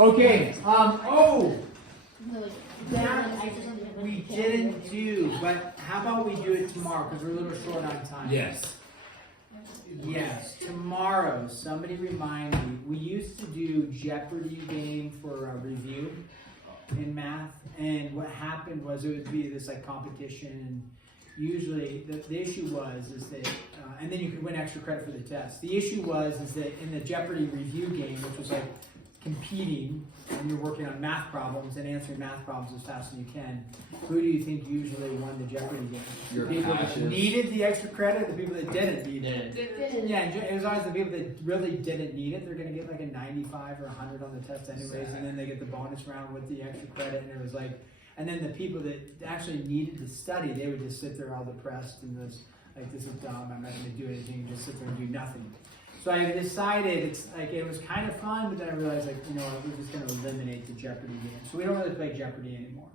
Okay, that we didn't do, but how about we do it tomorrow, because we're a little short on time. Yes. Yes, tomorrow, somebody remind me, we used to do Jeopardy game for a review in math, and what happened was it would be this like competition, and usually the issue is that, and then you could win extra credit for the test. The issue is that in the Jeopardy review game, which was like competing, and you're working on math problems and answering math problems as fast as you can, who do you think usually won the Jeopardy game? Your The people that needed the extra credit, the people that didn't need it. Yeah, it was always the people that really didn't need it. They're going to get like a 95 or 100 on the test anyways, and then they get the bonus round with the extra credit, and it was like, and then the people that actually needed to study, they would just sit there all depressed and just like, this is dumb, I'm not going to do anything, just sit there and do nothing. So I decided it's like, it was kind of fun, but then I realized like, you know what, we're just going to eliminate the Jeopardy game. So we don't really play Jeopardy anymore.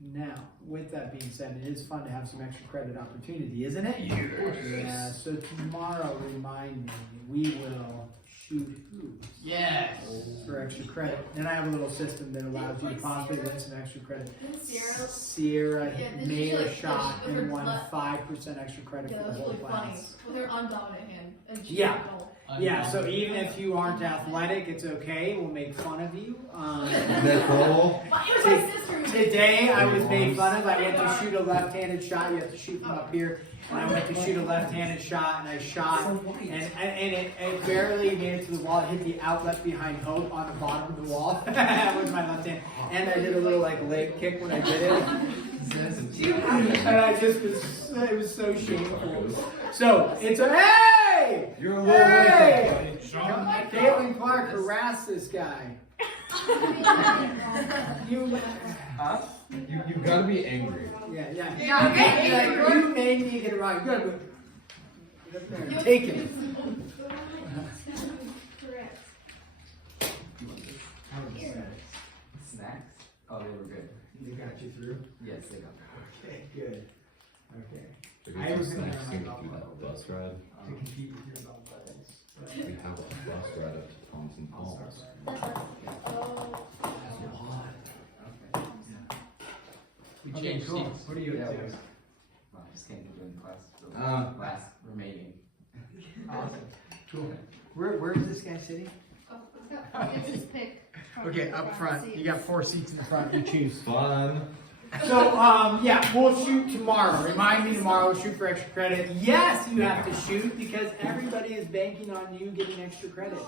Now, with that being said, it is fun to have some extra credit opportunity, isn't it? Yes. Yeah, so tomorrow, remind me, we will shoot hoops. Yes. For extra credit. And I have a little system that allows you to possibly win some extra credit. Sierra made a shot and won 5% extra credit for the whole class. With her undominant hand. Yeah. Yeah, so even if you aren't athletic, it's okay. We'll make fun of you. Nicole. Today I was made fun of. I went to shoot a left-handed shot. You have to shoot from up here. And I went to shoot a left-handed shot, and I shot, and it barely made it to the wall. It hit the outlet behind Hope on the bottom of the wall with my left hand. And I did a little like leg kick when I did it. And I just it was so shameful. So it's a hey! You're a little hey! Caitlin Clark harassed this guy. You gotta be angry. Yeah. You made me get it wrong. Good. Take it. Correct. Snacks? Oh, they were good. They got you through? Yes, they got me. Okay, good. Okay. I was going to that bus ride. To compete with your belt buttons. We have a bus ride up to Thompson Falls. Okay, cool. What are you up to? Well, I just came to join class. So last remaining. Awesome. Cool. Where is this guy sitting? It's his pick. Okay, up front. You got 4 seats in the front. You choose. Fun. So, yeah, we'll shoot tomorrow. Remind me tomorrow, we'll shoot for extra credit. Yes, you have to shoot because everybody is banking on you getting extra credit.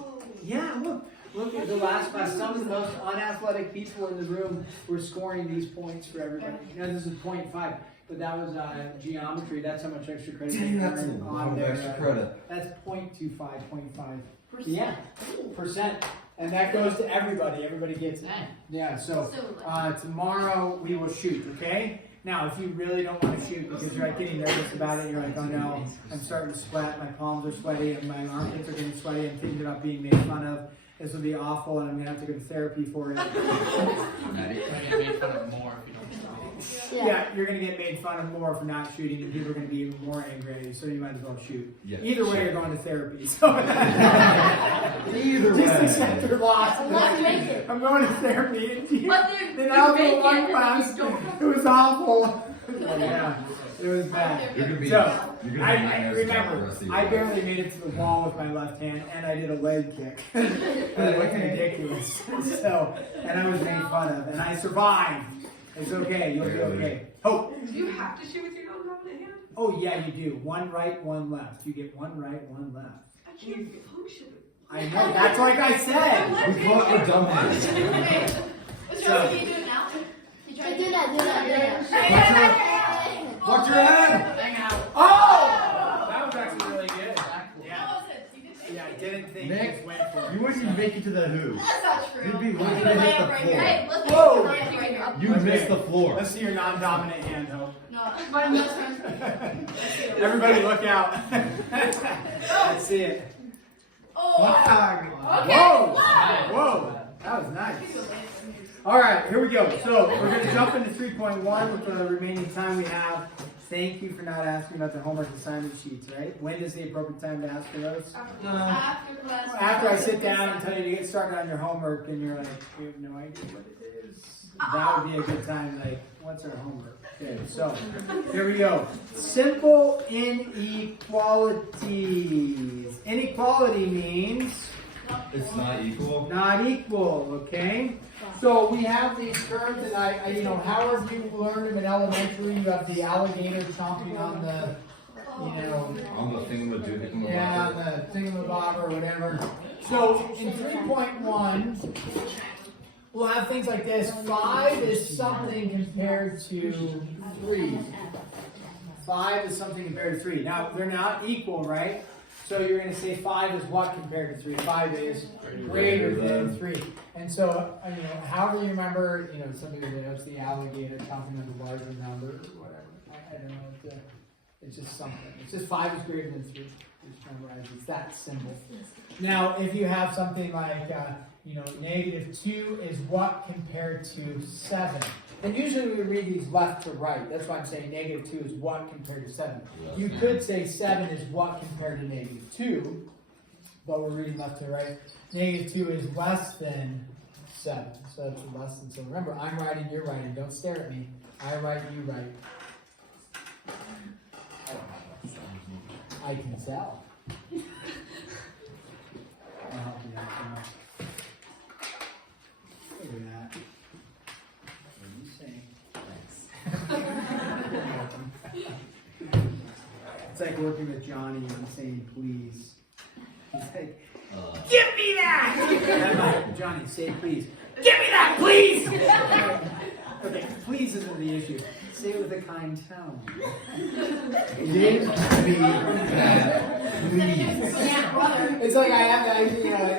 Yeah, look at the last class. Some of the most unathletic people in the room were scoring these points for everybody. You know, this is 0.5, but that was geometry. That's how much extra credit Dang, that's a earned lot of extra credit. That's 0.25, 0.5. Yeah, percent. And that goes to everybody. Everybody gets it. Yeah, so tomorrow we will shoot, okay? Now, if you really don't want to shoot because you're like getting nervous about it, you're like, oh no, I'm starting to sweat, my palms are sweaty, and my armpits are getting sweaty, I'm thinking about being made fun of. This will be awful, and I'm going to have to go to therapy for it. You're going to get made fun of more if you don't stop. Yeah, you're going to get made fun of more for not shooting, and people are going to be even more angry, so you might as well shoot. Yeah, either way, you're going to therapy. So either way. Just accept your loss. I'm going to therapy. Then I'll go one class. It was awful. Yeah, it was bad. You're gonna be, So, you're I gonna be remember, I barely made it to the wall with my left hand, and I did a leg kick. It looked ridiculous. So, and I was made fun of, and I survived. It's okay, you'll be okay. Oh! Do you have to shoot with your non-dominant hand? Oh yeah, you do. One right, one left. You get one right, one left. I can't function. I know, that's like I said. We call it a dumb hand. Can you do it now? Do that. Watch your head! Hang out. Oh! That was actually really good. How Yeah. was it? You did it? Yeah, I didn't think Nick, you just went for You it. wouldn't even make it to the hoop. That's not true. You'd be lucky to Lay hit it the right floor. here. Hey, let's Whoa! right here. You missed the floor. Let's see your non-dominant hand, Hope. No, my best friend. Everybody look out. Let's see it. Oh. Okay. Whoa! Whoa! That was nice. All right, here we go. So we're going to jump into 3.1 with the remaining time we have. thank you for not asking about the homework assignment sheets, right? When is the appropriate time to ask for those? After class. After I sit down and tell you to get started on your homework and you're like, you have no idea what it is. That would be a good time, like, what's our homework? Okay, so here we go. Simple inequalities. Inequality means It's not equal. not equal, okay? So we have these terms, and I however you learned them in elementary, you have the alligator chomping on the, On the thingamajig. yeah, on the thingamabob or whatever. So in 3.1, we'll have things like this. 5 is something compared to 3. 5 is something compared to 3. Now, they're not equal, right? So you're going to say 5 is what compared to 3? 5 is greater than 3. And so, however you remember, something that knows the alligator chomping on the larger number or whatever. I don't know. It's just something. It's just 5 is greater than 3. Just memorize. It's that simple. Now, if you have something like, -2 is what compared to 7. And usually we read these left to right. That's why I'm saying -2 is what compared to 7. You could say 7 is what compared to -2, but we're reading left to right. -2 is less than 7. So it's less than. So remember, I'm writing, you're writing. Don't stare at me. I write, you write. I can tell. I'll help you out now. Look at that. What are you saying? It's like working with Johnny and saying please. He's like, give me that! Johnny, say please. Give me that, please! Okay, please isn't the issue. Say it with a kind tone. Give me that, please. It's like I have that,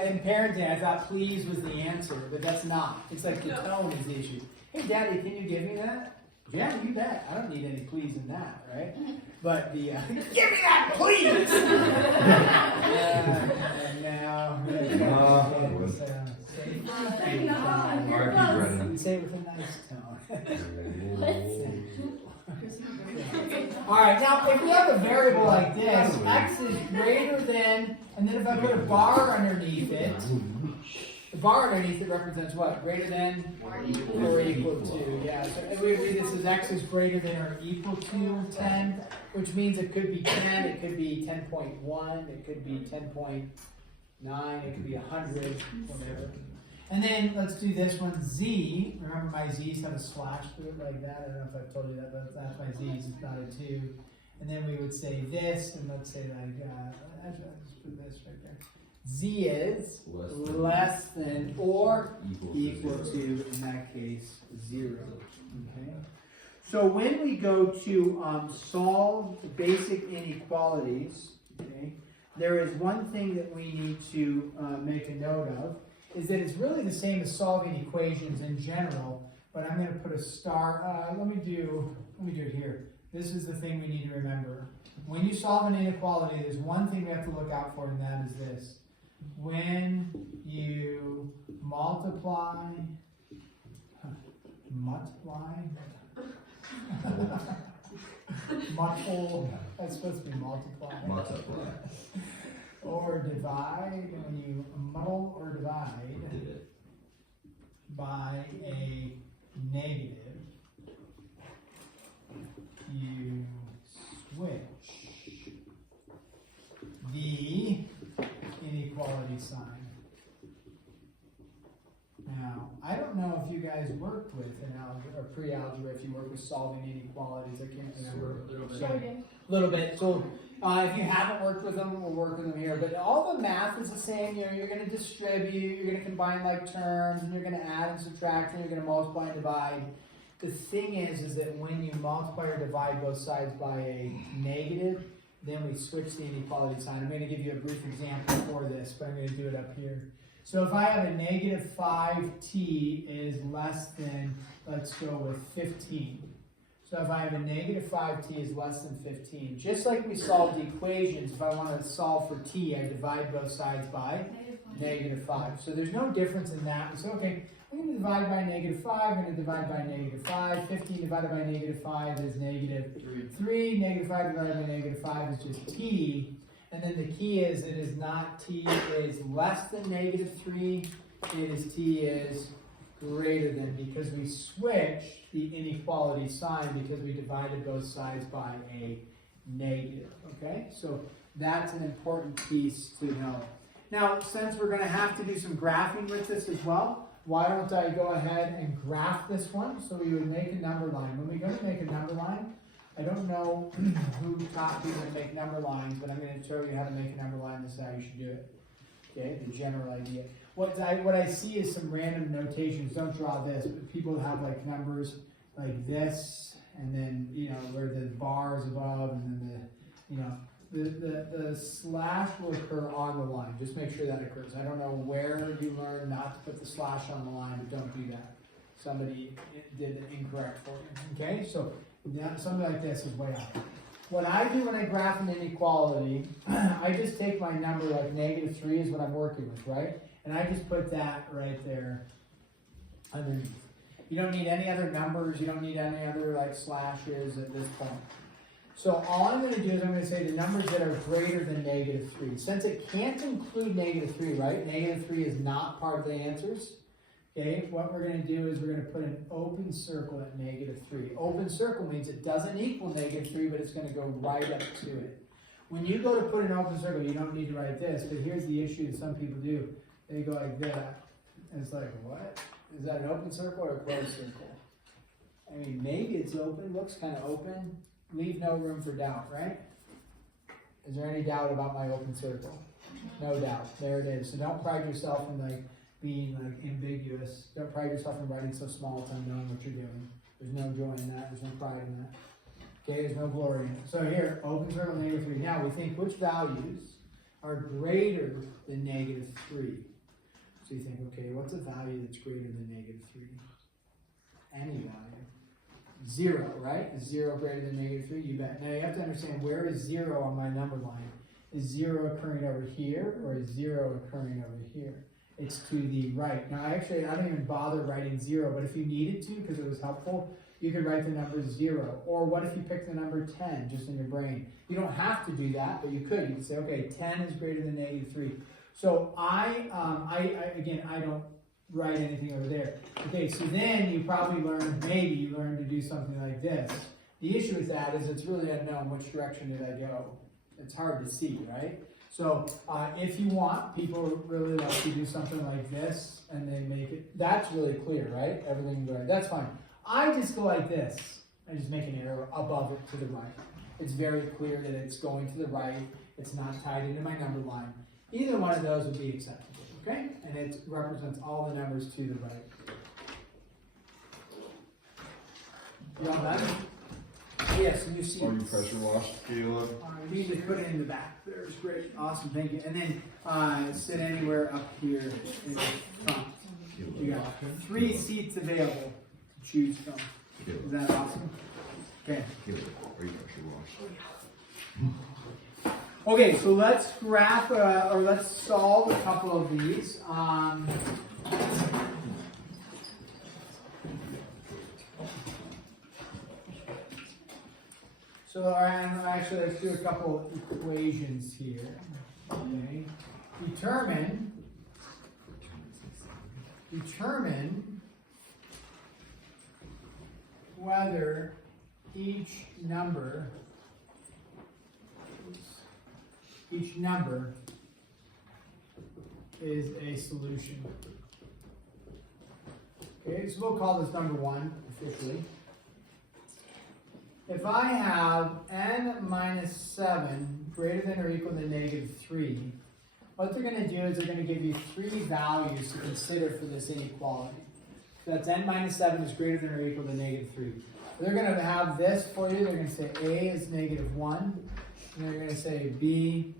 in parenting, I thought please was the answer, but that's not. It's like the tone is the issue. Hey, Daddy, can you give me that? Yeah, you bet. I don't need any please in that, right? But the, give me that, please! Say it with a nice tone. Alright, now if we have a variable like this, x is greater than, and then if I put a bar underneath it, the bar underneath it represents what? Greater than or equal to. Yeah, so we read this as x is greater than or equal to 10, which means it could be 10, it could be 10.1, it could be 10.9, it could be 100, whatever. And then let's do this one, z. Remember my z's have a slash through it like that. I don't know if I've told you that, but that's my z's. It's not a 2. And then we would say this, and let's say like, actually, I'll just put this right there. Z is less than or equal to, in that case, 0. Okay. So when we go to solve basic inequalities, okay, there is one thing that we need to make a note of. Is that it's really the same as solving equations in general, but I'm going to put a star. Let me do it here. This is the thing we need to remember. When you solve an inequality, there's one thing we have to look out for, and that is this. When you multiply, that's supposed to be multiply. Or divide, when you muddle or divide by a negative, you switch the inequality sign. Now, I don't know if you guys worked with in algebra or pre-algebra, if you work with solving inequalities. I can't remember. A little bit. So if you haven't worked with them, we'll work with them here. But all the math is the same. You're going to distribute, you're going to combine like terms, and you're going to add and subtract, and you're going to multiply and divide. The thing is that when you multiply or divide both sides by a negative, then we switch the inequality sign. I'm going to give you a brief example for this, but I'm going to do it up here. So if I have a negative 5t is less than, let's go with 15. So if I have a negative 5t is less than 15, just like we solved the equations, if I want to solve for t, I divide both sides by negative 5. So there's no difference in that. We say, okay, I'm going to divide by negative 5, I'm going to divide by negative 5. 15 divided by negative 5 is negative 3. Negative 5 divided by negative 5 is just t. And then the key is it is not t is less than negative 3. It is t is greater than, because we switched the inequality sign because we divided both sides by a negative. Okay, so that's an important piece to know. Now, since we're going to have to do some graphing with this as well, why don't I go ahead and graph this one? So we would make a number line. When we go to make a number line, I don't know who taught you to make number lines, but I'm going to show you how to make a number line. This is how you should do it. Okay, the general idea. What I see is some random notations. Don't draw this, but people have like numbers like this, and then, you know, where the bar is above, and then the, you know, the slash will occur on the line. Just make sure that occurs. I don't know where you learn not to put the slash on the line, but don't do that. Somebody did it incorrect for you. Okay, so something like this is way off. What I do when I graph an inequality, I just take my number, like negative 3 is what I'm working with, right? And I just put that right there underneath. You don't need any other numbers. You don't need any other like slashes at this point. So all I'm going to do is I'm going to say the numbers that are greater than negative 3. Since it can't include negative 3, right? Negative 3 is not part of the answers. Okay, what we're going to do is we're going to put an open circle at negative 3. Open circle means it doesn't equal negative 3, but it's going to go right up to it. When you go to put an open circle, you don't need to write this, but here's the issue that some people do. They go like that. And it's like, what? Is that an open circle or a closed circle? I mean, maybe it's open, looks kind of open. Leave no room for doubt, right? Is there any doubt about my open circle? No doubt. There it is. So don't pride yourself in like being like ambiguous. Don't pride yourself in writing so small it's unknown what you're doing. There's no joy in that. There's no pride in that. Okay, there's no glory in it. So here, open circle, negative 3. Now we think which values are greater than negative 3. So you think, okay, what's a value that's greater than negative 3? Any value. 0, right? Is 0 greater than negative 3? You bet. Now you have to understand, where is 0 on my number line? Is 0 occurring over here, or is 0 occurring over here? It's to the right. Now actually, I don't even bother writing 0, but if you needed to, because it was helpful, you could write the number 0. Or what if you picked the number 10 just in your brain? You don't have to do that, but you could. You could say, okay, 10 is greater than negative 3. So again, I don't write anything over there. Okay, so then you probably maybe you learn to do something like this. The issue with that is it's really unknown which direction did I go. It's hard to see, right? So if you want, people really like to do something like this, and they make it, that's really clear, right? Everything right, that's fine. I just go like this. I just make an arrow above it to the right. It's very clear that it's going to the right. It's not tied into my number line. Either one of those would be acceptable, okay? And it represents all the numbers to the right. You all done? Yes, new seats. Are you pressure washed, Caleb? You need to put it in the back. There's great. Awesome, thank you. And then sit anywhere up here in the front. You got 3 seats available to choose from. Is that awesome? Okay. Caleb, are you pressure washed? Okay, so let's graph, or let's solve a couple of these. So actually, let's do a couple equations here. Okay, determine whether each number is a solution. Okay, so we'll call this number 1 officially. If I have n minus 7 greater than or equal to negative 3, what they're going to do is they're going to give you 3 values to consider for this inequality. So that's n minus 7 is greater than or equal to negative 3. They're going to have this for you. They're going to say A is negative 1. And they're going to say B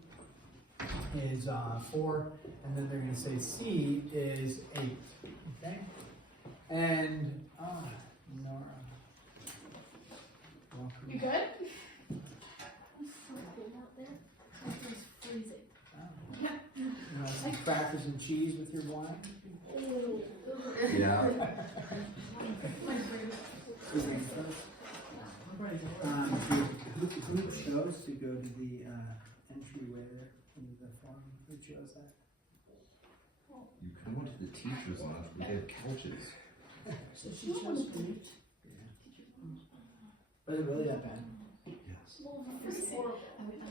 is 4. And then they're going to say C is 8. Okay? And, Nora. You good? It's freezing. Some crackers and cheese. Yeah. Who chose to go to the entryway in the form? Who chose that? You come to the teacher's lounge, we have couches. So she chose for you. Was it really that bad? Yes.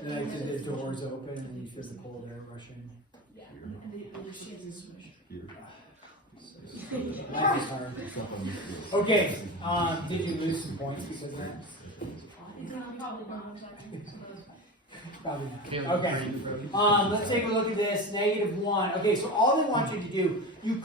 Like the doors open and you feel the cold air rushing. And the sheets and swish. Here. Life is hard. It's up on the floor. Okay, did you lose some points because of that? Probably not. Okay. Let's take a look at this. -1. Okay, so all they want you to do, you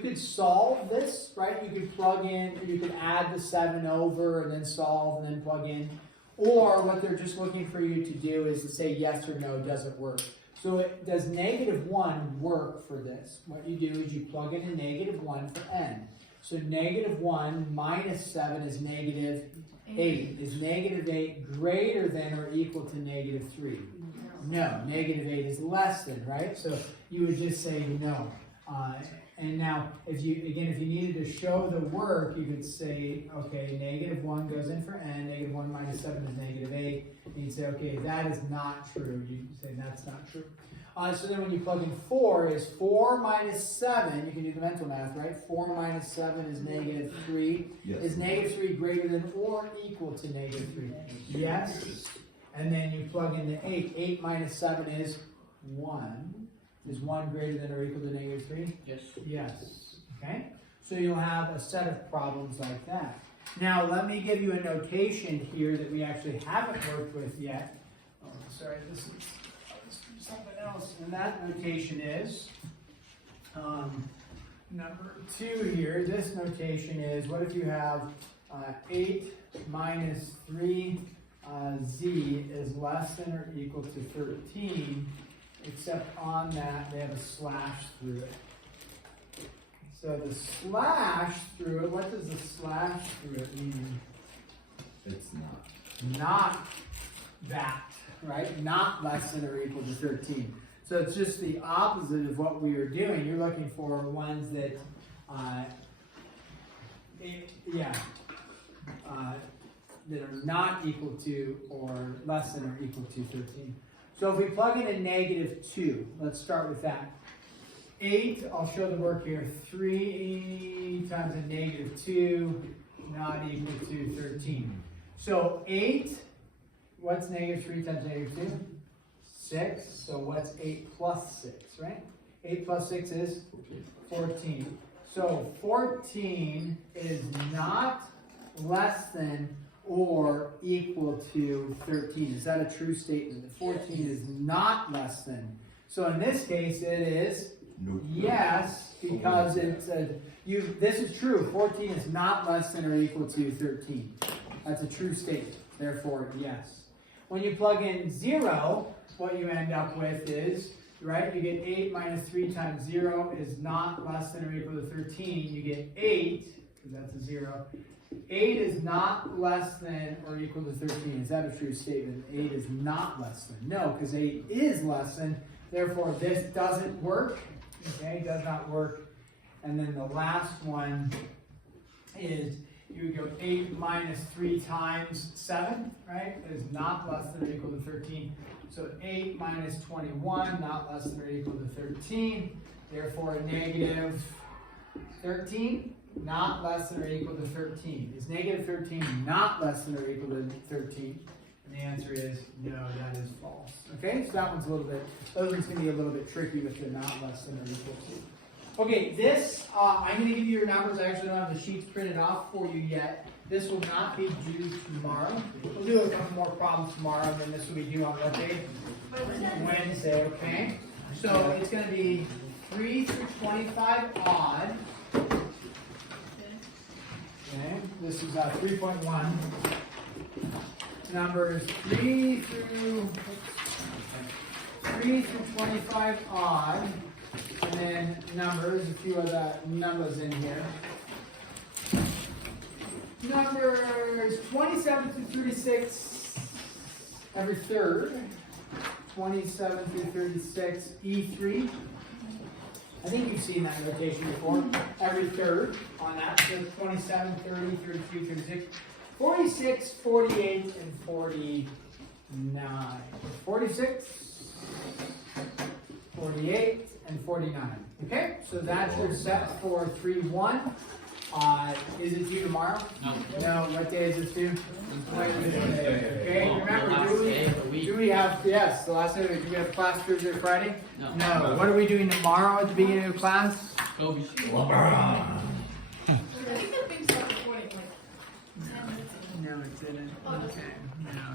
could solve this, right? You could plug in, you could add the 7 over and then solve and then plug in. Or what they're just looking for you to do is to say yes or no, does it work? So does -1 work for this? What you do is you plug in a -1 for n. So -1 minus 7 is -8. Is -8 greater than or equal to -3? No, -8 is less than, right? So you would just say no. And now, if you needed to show the work, you could say, okay, -1 goes in for n, -1 minus 7 is -8. And you'd say, okay, that is not true. You say that's not true. So then when you plug in 4, is 4 minus 7, you can do the mental math, right? 4 minus 7 is -3. Yes. Is -3 greater than or equal to -3? Yes. And then you plug in the 8. 8 minus 7 is 1. Is 1 greater than or equal to -3? Yes. Yes. Okay? So you'll have a set of problems like that. Now, let me give you a notation here that we actually haven't worked with yet. Oh, sorry, this is something else. And that notation is number 2 here. This notation is, what if you have 8 minus 3 z is less than or equal to 13, except on that they have a slash through it. So the slash through it, what does the slash through it mean? It's not. Not that, right? Not less than or equal to 13. So it's just the opposite of what we are doing. You're looking for ones that, that are not equal to or less than or equal to 13. So if we plug in a -2, let's start with that. 8, I'll show the work here. 3 times a -2, not equal to 13. So 8, what's -3 times -2? 6. So what's 8 plus 6, right? 8 plus 6 is 14. So 14 is not less than or equal to 13. Is that a true statement? That 14 is not less than. So in this case, it is No. yes, because it's this is true. 14 is not less than or equal to 13. That's a true statement. Therefore, yes. When you plug in 0, what you end up with is, right, you get 8 minus 3 times 0 is not less than or equal to 13. You get 8, because that's a 0. 8 is not less than or equal to 13. Is that a true statement? 8 is not less than. No, because 8 is less than. Therefore, this doesn't work. Okay, does not work. And then the last one is you would go 8 minus 3 times 7, right? Is not less than or equal to 13. So 8 minus 21, not less than or equal to 13. Therefore, a negative 13. Not less than or equal to 13. Is negative 13 not less than or equal to 13? And the answer is no, that is false. Okay, so that one's a little bit, those ones can be a little bit tricky with the not less than or equal to. Okay, this, I'm going to give you your numbers. I actually don't have the sheets printed off for you yet. This will not be due tomorrow. We'll do a couple more problems tomorrow, and then this will be due on what day? Wednesday, okay? So it's going to be 3 through 25 odd. Okay, this is 3.1. Numbers 3 through 25 odd, and then numbers, a few other numbers in here. Numbers 27 through 36 every third. 27 through 36 E3. I think you've seen that rotation before. Every third on that. So 27, 30, 33, 36, 46, 48, and 49. 46, 48, and 49. Okay, so that's your set for 3-1. Is it due tomorrow? No. No, what day is it due? Wednesday. Okay, Oh, remember, last day of the week. do we have, yes, the last day, do we have class Thursday or Friday? No. No. What are we doing tomorrow at the beginning of class? Kobe. I think that thing started recording like 10 minutes ago. No, it didn't. Okay. No.